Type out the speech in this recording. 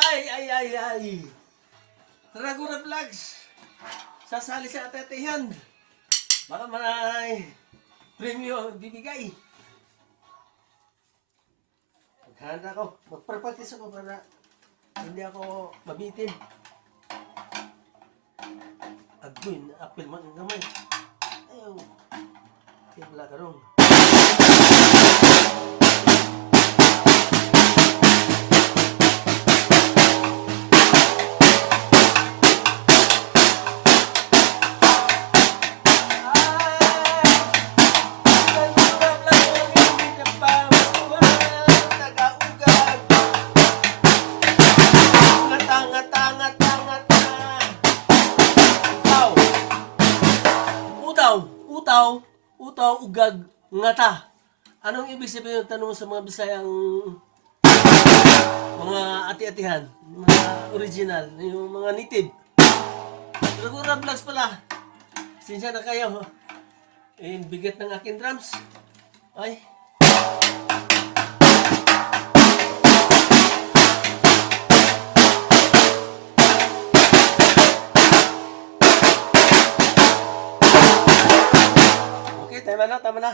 Ay. Ragura Vlogs. Sasali sa atetihan. Baka may premyo bibigay. Maghanda ako. Magpapagtis ako para hindi ako mabitin. Agoy, apil man ang gamay. Ayaw. Kaya wala ka ron. Utaw, ugag, ngata. Anong ibig sabihin ng tanong sa mga Bisayang mga ati-atihan, mga original, yung mga native? Ragura Vlogs pala. Sinsya na kayo. Bigat ng aking drums. Ay. Okay, tama na.